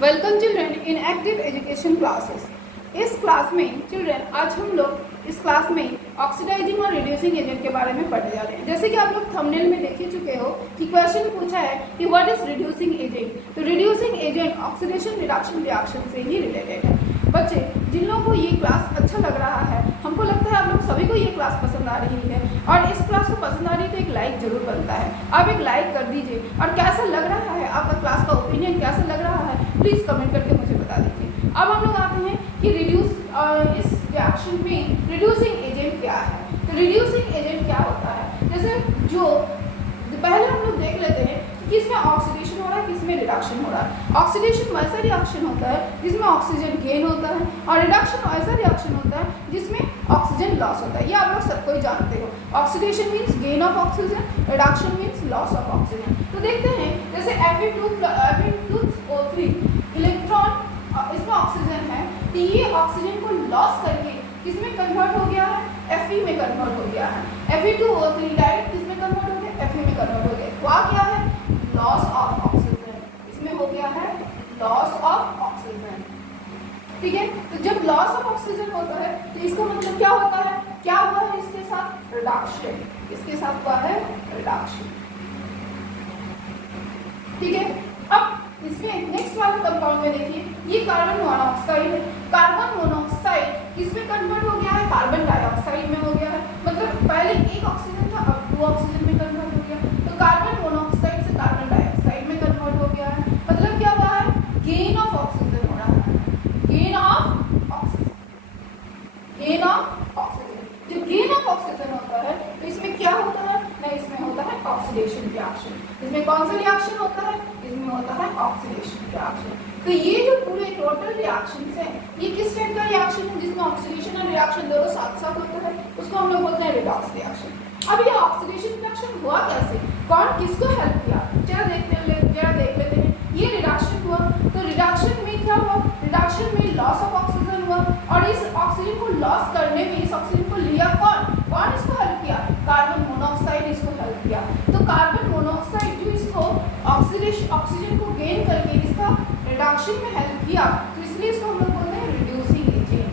Welcome children in active education classes. इस class में children आज हम लोग इस क्लास में ऑक्सीडाइजिंग और रिड्यूसिंग एजेंट के बारे में पढ़ने जा रहे हैं। जैसे कि आप लोग थंबनेल में देख ही चुके हो कि क्वेश्चन पूछा है कि व्हाट इज रिड्यूसिंग एजेंट। तो reducing agent oxidation reduction reaction से ही रिलेटेड है। बच्चे जिन लोगों को ये क्लास अच्छा लग रहा है, हमको लगता है आप लोग सभी को ये क्लास पसंद आ रही है और इस क्लास को पसंद आ रही है तो एक लाइक जरूर बनता है। आप एक लाइक कर दीजिए और कैसा लग रहा है आपका क्लास का ओपिनियन कैसा लग रहा है प्लीज़ कमेंट करके मुझे बता दीजिए। अब हम लोग आते हैं कि इस रिएक्शन में रिड्यूसिंग एजेंट क्या है। तो रिड्यूसिंग एजेंट क्या होता है, जैसे जो पहले हम लोग देख लेते हैं कि किसमें ऑक्सीडेशन हो रहा है, किसमें रिडक्शन हो रहा है। ऑक्सीडेशन वैसा रिएक्शन होता है जिसमें ऑक्सीजन गेन होता है और रिडक्शन ऐसा रिएक्शन होता है जिसमें ऑक्सीजन लॉस होता है। ये आप लोग सबको ही जानते हो। Oxidation means gain of oxygen, reduction means loss of oxygen. तो देखते हैं जैसे Fe2O3 इलेक्ट्रॉन इसमें ऑक्सीजन है तो ये ऑक्सीजन को लॉस करके किसमें कन्वर्ट हो गया है, Fe में कन्वर्ट हो गया है। Fe2O3 डायरेक्ट किसमें कन्वर्ट हो गया, Fe में कन्वर्ट हो गया। हुआ क्या है, लॉस ऑफ ऑक्सीजन। इसमें हो गया है लॉस ऑफ ऑक्सीजन। ठीक है, तो जब लॉस ऑफ ऑक्सीजन होता है तो इसका मतलब क्या होता है, क्या हुआ है इसके साथ, रिडक्शन। इसके साथ हुआ है रिडक्शन। ठीक है, अब इसमें नेक्स्ट वाले कंपाउंड में देखिए, ये कार्बन मोनोऑक्साइड है। कार्बन मोनोऑक्साइड किसमें कन्वर्ट हो गया है, कार्बन डाइऑक्साइड में हो गया है। मतलब पहले एक ऑक्सीजन था, अब 2 ऑक्सीजन में कन्वर्ट हो गया। तो कार्बन मोनोऑक्साइड से कार्बन डाइऑक्साइड में कन्वर्ट हो गया है। मतलब क्या हुआ है, गेन ऑफ ऑक्सीजन हो रहा है, gain of oxygen, gain of oxygen. जो गेन ऑफ ऑक्सीजन होता है तो इसमें क्या होता है ना, इसमें होता है ऑक्सीडेशन रिएक्शन। इसमें कौन सा रिएक्शन होता है, इसमें होता है ऑक्सीडेशन रिएक्शन। तो ये जो पूरे टोटल रिएक्शंस है ये किस टाइप का रिएक्शन है जिसमें ऑक्सीडेशन और रिएक्शन दोनों साथ साथ होता है, उसको हम लोग बोलते हैं रिडॉक्स रिएक्शन। अब ये ऑक्सीडेशन रिएक्शन हुआ कैसे, कौन किसको हेल्प किया, जरा देख लेते हैं। ये रिडक्शन हुआ तो रिडक्शन में क्या हुआ, रिडक्शन में लॉस ऑफ ऑक्सीजन हुआ और इस ऑक्सीजन को लॉस करने में इस ऑक्सीजन को लिया कौन इसको हेल्प किया, कार्बन मोनोऑक्साइड इसको हेल्प किया। तो कार्बन मोनोऑक्साइड जो इसको ऑक्सीजन को गेन करके इसका रिडक्शन में हेल्प किया, तो इसलिए इसको हम लोग बोलते हैं रिड्यूसिंग एजेंट।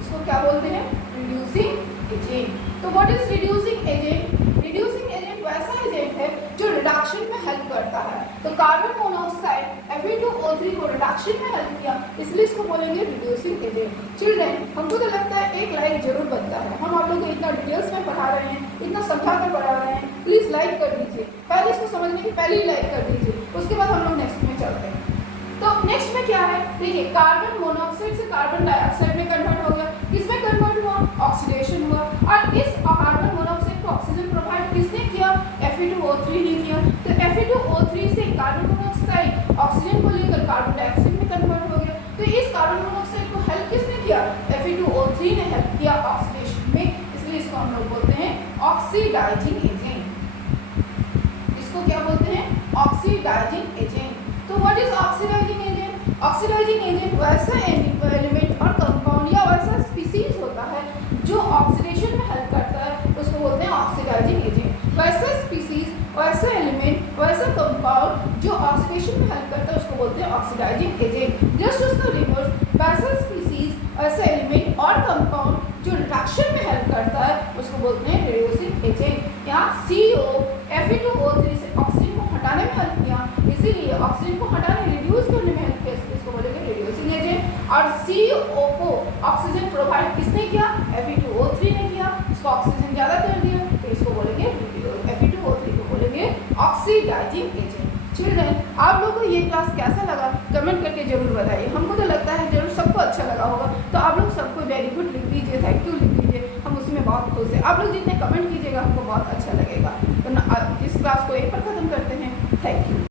इसको क्या बोलते हैं, रिड्यूसिंग एजेंट। तो what is reducing agent, reducing agent वैसा एजेंट है जो रिडक्शन में हेल्प करता है। तो कार्बन मोनोऑक्साइड Fe2O3 को रिडक्शन में हेल्प किया, इसलिए इसको बोलेंगे रिड्यूसिंग एजेंट। चिल्ड्रन हमको तो लगता है एक लाइक जरूर बनता है। हम आप लोग को इतना डिटेल्स में पढ़ा रहे हैं, इतना समझा कर पढ़ा रहे हैं, प्लीज लाइक कर दीजिए। पहले इसको समझने की पहले ही लाइक कर दीजिए, उसके बाद हम लोग नेक्स्ट में चलते हैं। तो नेक्स्ट में क्या है, देखिए कार्बन मोनोऑक्साइड से कार्बन डाइऑक्साइड में कन्वर्ट हो गया। किसमें कन्वर्ट हुआ, ऑक्सीडेशन हुआ। और इस कार्बन मोनोऑक्साइड को ऑक्सीजन प्रोवाइड किसने किया, Fe2O3 ने किया। तो Fe2O3 से कार्बन मोनोऑक्साइड ऑक्सीजन को लेकर कार्बन डाइऑक्साइड में कन्वर्ट हो गया। तो इस कार्बन मोनोऑक्साइड को हेल्प किसने किया, Fe2O3 ने हेल्प किया ऑक्सीडेशन में, इसलिए इसको हम लोग बोलते हैं ऑक्सीडाइजिंग एजेंट। इसको क्या बोलते हैं, ऑक्सीडाइजिंग एजेंट। तो what is oxidising agent, oxidising agent वैसा एलिमेंट और कंपाउंड या वैसा स्पीसीज होता है जो ऑक्सीडेशन में हेल्प करता है, उसको बोलते हैं ऑक्सीडाइजिंग एजेंट। वैसा स्पीसीज, वैसा एलिमेंट, वैसा कंपाउंड जो ऑक्सीडेशन में हेल्प करता है उसको बोलते हैं ऑक्सीडाइजिंग एजेंट। जस्ट उसका रिवर्स, वैसा स्पीसीज, वैसा एलिमेंट और कंपाउंड जो रिडक्शन में हेल्प करता है उसको बोलते हैं रिड्यूसिंग एजेंट। यहाँ CO Fe2O3 से ऑक्सीजन को हटाने में हेल्प किया, इसीलिए ऑक्सीजन को हटाने रिड्यूस करने में हेल्प किया, इसको बोलेंगे रिड्यूसिंग एजेंट। और CO को ऑक्सीजन प्रोवाइड किसने किया, Fe2O3 ने किया, इसको ऑक्सीजन ज़्यादा कर दिया तो इसको बोलेंगे Fe2O3 को बोलेंगे ऑक्सीडाइजिंग एजेंट। चिल्ड्रन आप लोगों को ये क्लास कैसा लगा कमेंट करके जरूर बताइए। हमको तो लगता है जरूर सबको अच्छा लगा होगा। तो आप लोग सबको वेरी गुड लिख दीजिए, थैंक यू लिख दीजिए, हम उसमें बहुत खुश हैं। आप लोग जितने कमेंट कीजिएगा हमको बहुत अच्छा लगेगा। तो इस क्लास को एक